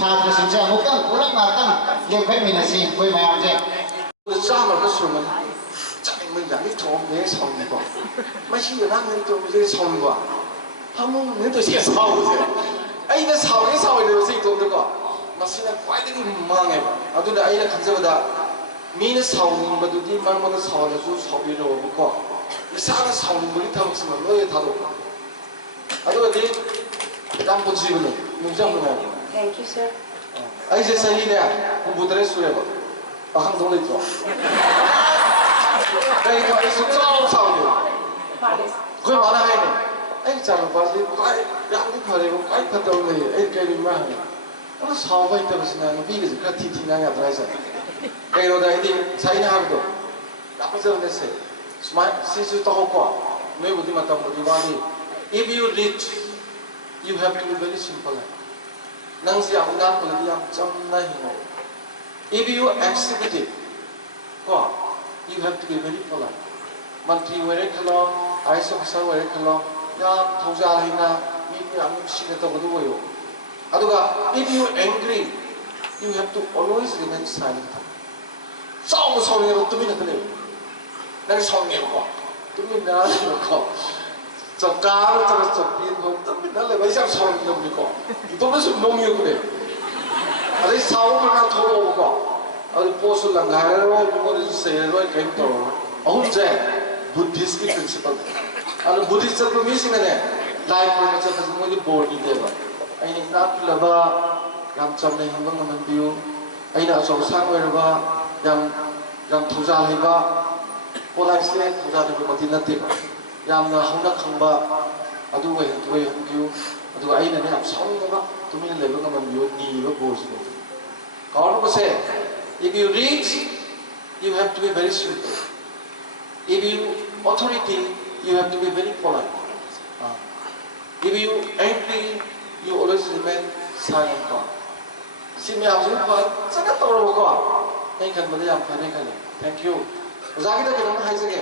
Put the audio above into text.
ꯁꯥꯇ꯭ꯔꯁꯤꯡꯁꯦ ꯑꯃꯨꯛꯇꯪ ꯄꯨꯂꯞ ꯉꯥꯛꯇꯪ ꯂꯦꯞꯈꯠꯃꯤꯟꯅꯁꯤ ꯑꯩꯈꯣꯏ ꯃꯌꯥꯝꯁꯦ ꯆꯥꯝꯃꯒ ꯁꯨꯔꯝꯃꯅꯤ ꯆꯥꯅꯤꯡꯕ ꯌꯥꯅꯤ ꯊꯣꯡꯕꯅꯦ ꯁꯥꯎꯅꯤꯀꯣ ꯃꯁꯤ ꯑꯉꯥꯡꯅ ꯇꯧꯕꯁꯦ ꯁꯥꯎꯅꯤꯀꯣ ꯐꯃꯨꯡꯅ ꯇꯧꯁꯦ ꯁꯥꯎꯕꯁꯦ ꯑꯩꯅ ꯁꯥꯎꯒꯦ ꯁꯥꯎꯔꯣꯏꯗꯕ ꯁꯤ ꯏꯇꯣꯝꯗꯀꯣ ꯃꯁꯤꯅ ꯈ꯭ꯋꯥꯏꯗꯒꯤ ꯃꯥꯡꯉꯦꯕ ꯑꯗꯨꯅ ꯑꯩꯅ ꯈꯟꯖꯕꯗ ꯃꯤꯅ ꯁꯥꯎꯅꯤꯡꯕꯗꯨꯗꯤ ꯃꯔꯛ ꯃꯔꯛꯇ ꯁꯥꯎꯔꯁꯨ ꯁꯥꯎꯕꯤꯔꯣꯕꯀꯣ ꯏꯁꯥꯅ ꯁꯥꯎꯅꯤꯡꯕꯒꯤ ꯊꯕꯛꯁꯤꯃ ꯂꯣꯏꯅ ꯊꯥꯗꯣꯛꯄ ꯑꯗꯨꯒꯗꯤ ꯌꯥꯝ ꯄꯨꯟꯁꯤꯕꯅꯦ ꯅꯨꯡꯁꯨ ꯌꯥꯝ ꯅꯨꯡꯉꯥꯏꯕ. Thank you, sir. ꯑꯩꯁꯦ ꯆꯍꯤꯅꯦ 63 ꯁꯨꯔꯦꯕ ꯄꯥꯈꯪꯗꯧ ꯂꯩꯇ꯭ꯔꯣ ꯀꯩꯅꯣ ꯑꯩ ꯁꯨꯡꯁꯥꯎ ꯁꯥꯎꯗꯦ ꯑꯩꯈꯣꯏ ꯃꯥꯅ ꯍꯥꯏꯅꯦ ꯑꯩ ꯏꯆꯥꯅꯨꯄꯥꯁꯤ ꯈ꯭ꯋꯥꯏ ꯌꯥꯝꯗꯤ ꯐꯔꯦꯕ ꯈ꯭ꯋꯥꯏ ꯐꯠꯇꯕ ꯂꯩꯌꯦ ꯑꯩ ꯀꯩꯅꯣ ꯃꯥ ꯍꯪꯉꯦ ꯑꯗꯨ ꯁꯥꯎꯕ ꯍꯩꯇꯕꯁꯤꯅ ꯅꯨꯄꯤꯒꯁꯦ ꯈꯔ ꯊꯤ ꯊꯤ ꯉꯥꯡ ꯌꯥꯗ꯭ꯔꯥ ꯍꯥꯏꯁꯦ ꯀꯩꯅꯣꯗ ꯑꯩꯗꯤ ꯉꯁꯥꯏꯅ ꯍꯥꯏꯕꯗꯣ ꯌꯥꯝ ꯐꯖꯕꯅꯦꯁꯦ ꯁꯨꯃꯥꯏꯅ ꯁꯤꯁꯨ ꯇꯧꯍꯧꯀꯣ ꯅꯣꯏꯕꯨꯗꯤ ꯃꯇꯝꯕꯨꯗꯤ ꯋꯥꯠꯂꯤ if you reach you have to be very simple ꯅꯪꯁꯤ ꯌꯥꯝ ꯉꯥꯛꯄꯗꯤ ꯌꯥꯝ ꯆꯝꯅ ꯍꯤꯡꯉꯣ if you executive ꯀꯣ you have to be very polite ꯃꯟꯇ꯭ꯔꯤ ꯑꯣꯏꯔꯦ ꯈꯜꯂꯣ IAS ꯑꯣꯐꯤꯁꯥꯔ ꯑꯣꯏꯔꯦ ꯈꯜꯂꯣ ꯌꯥꯝ ꯊꯧꯖꯥꯜ ꯍꯩꯅ ꯃꯤ ꯌꯥꯝ ꯅꯨꯡꯁꯤꯅ ꯇꯧꯕꯗꯨ ꯑꯣꯏꯌꯣ ꯑꯗꯨꯒ if you angry you have to always remain silent ꯆꯥꯎꯅ ꯁꯥꯎꯅꯤꯡꯉꯦꯕ ꯇꯨꯃꯤꯟꯅ ꯂꯩꯌꯨ ꯅꯪ ꯁꯥꯎꯅꯤꯡꯉꯦꯕꯀꯣ ꯇꯨꯃꯤꯟꯅ ꯂꯩꯕꯀꯣ ꯆꯞꯀꯥꯔ ꯆꯠꯂ ꯆꯞꯄꯤꯅ ꯇꯨꯃꯤꯟꯅ ꯂꯩꯕ ꯑꯩꯁꯦ ꯌꯥꯝ ꯁꯥꯎꯅꯤꯡꯉꯕꯅꯤꯀꯣ ꯏꯇꯣꯝꯇ ꯁꯨꯝ ꯅꯣꯡꯉꯤꯕꯅꯦ ꯑꯗꯩ ꯁꯥꯎꯕ ꯃꯔꯥꯡ ꯊꯣꯛꯂꯛꯑꯣꯕꯀꯣ ꯑꯗꯨ ꯄꯣꯠꯁꯨ ꯂꯪꯈꯥꯏꯔꯔꯣꯏ ꯃꯤꯉꯣꯟꯗꯁꯨ ꯆꯩꯔꯔꯣꯏ ꯀꯩꯝ ꯇꯧꯔꯔꯣꯏ ꯑꯍꯨꯝꯁꯦ ꯕꯨꯙꯤꯁꯀꯤ ꯄ꯭ꯔꯤꯟꯁꯤꯄꯜꯅꯦ ꯑꯗꯨ ꯕꯨꯙꯤꯁ ꯆꯠꯄ ꯃꯤꯁꯤꯡꯅꯅꯦ ꯂꯥꯏ ꯈꯨꯔꯨꯝꯕ ꯆꯠꯄꯁꯦ ꯃꯣꯏꯗꯤ ꯕꯣꯔ ꯅꯤꯗꯦꯕ ꯑꯩꯅ ꯏꯅꯥꯛ ꯈꯨꯜꯂꯕ ꯌꯥꯝ ꯆꯝꯅ ꯍꯤꯡꯕ ꯉꯝꯍꯟꯕꯤꯌꯨ ꯑꯩꯅ ꯑꯆꯧ ꯑꯁꯥꯡ ꯑꯣꯏꯔꯕ ꯌꯥꯝ ꯊꯧꯖꯥꯜ ꯍꯩꯕ ꯄꯣꯂꯥꯏꯁꯦ ꯊꯧꯖꯥꯜ ꯍꯩꯕꯃꯛꯇꯤ ꯅꯠꯇꯦꯕ ꯌꯥꯝꯅ ꯍꯧꯅ ꯈꯪꯕ ꯑꯗꯨ ꯑꯣꯏꯍꯟꯕꯤꯌꯨ ꯑꯗꯨꯒ ꯑꯩꯅꯅꯦ ꯌꯥꯝ ꯁꯥꯎꯅꯤꯡꯉꯕ ꯇꯨꯃꯤꯟꯅ ꯂꯩꯕ ꯉꯝꯍꯟꯕꯤꯌꯨ ꯅꯤꯕ ꯕꯣꯔꯁꯤꯅꯦ ꯀꯥꯎꯔꯕꯁꯦ if you reach you have to be very simple if you authority you have to be very polite if you angry you always remain silent 거 ꯁꯤ ꯃꯌꯥꯝꯁꯤꯅ ꯐꯖꯅ ꯇꯧꯔꯕꯀꯣ ꯑꯩ ꯈꯟꯕꯗ ꯌꯥꯝ ꯐꯔꯦ ꯈꯜꯂꯦ ꯊꯦꯡꯛ ꯌꯨ ꯑꯣꯖꯥꯒꯤꯗ ꯀꯩꯅꯣꯝ ꯍꯥꯏꯖꯒꯦ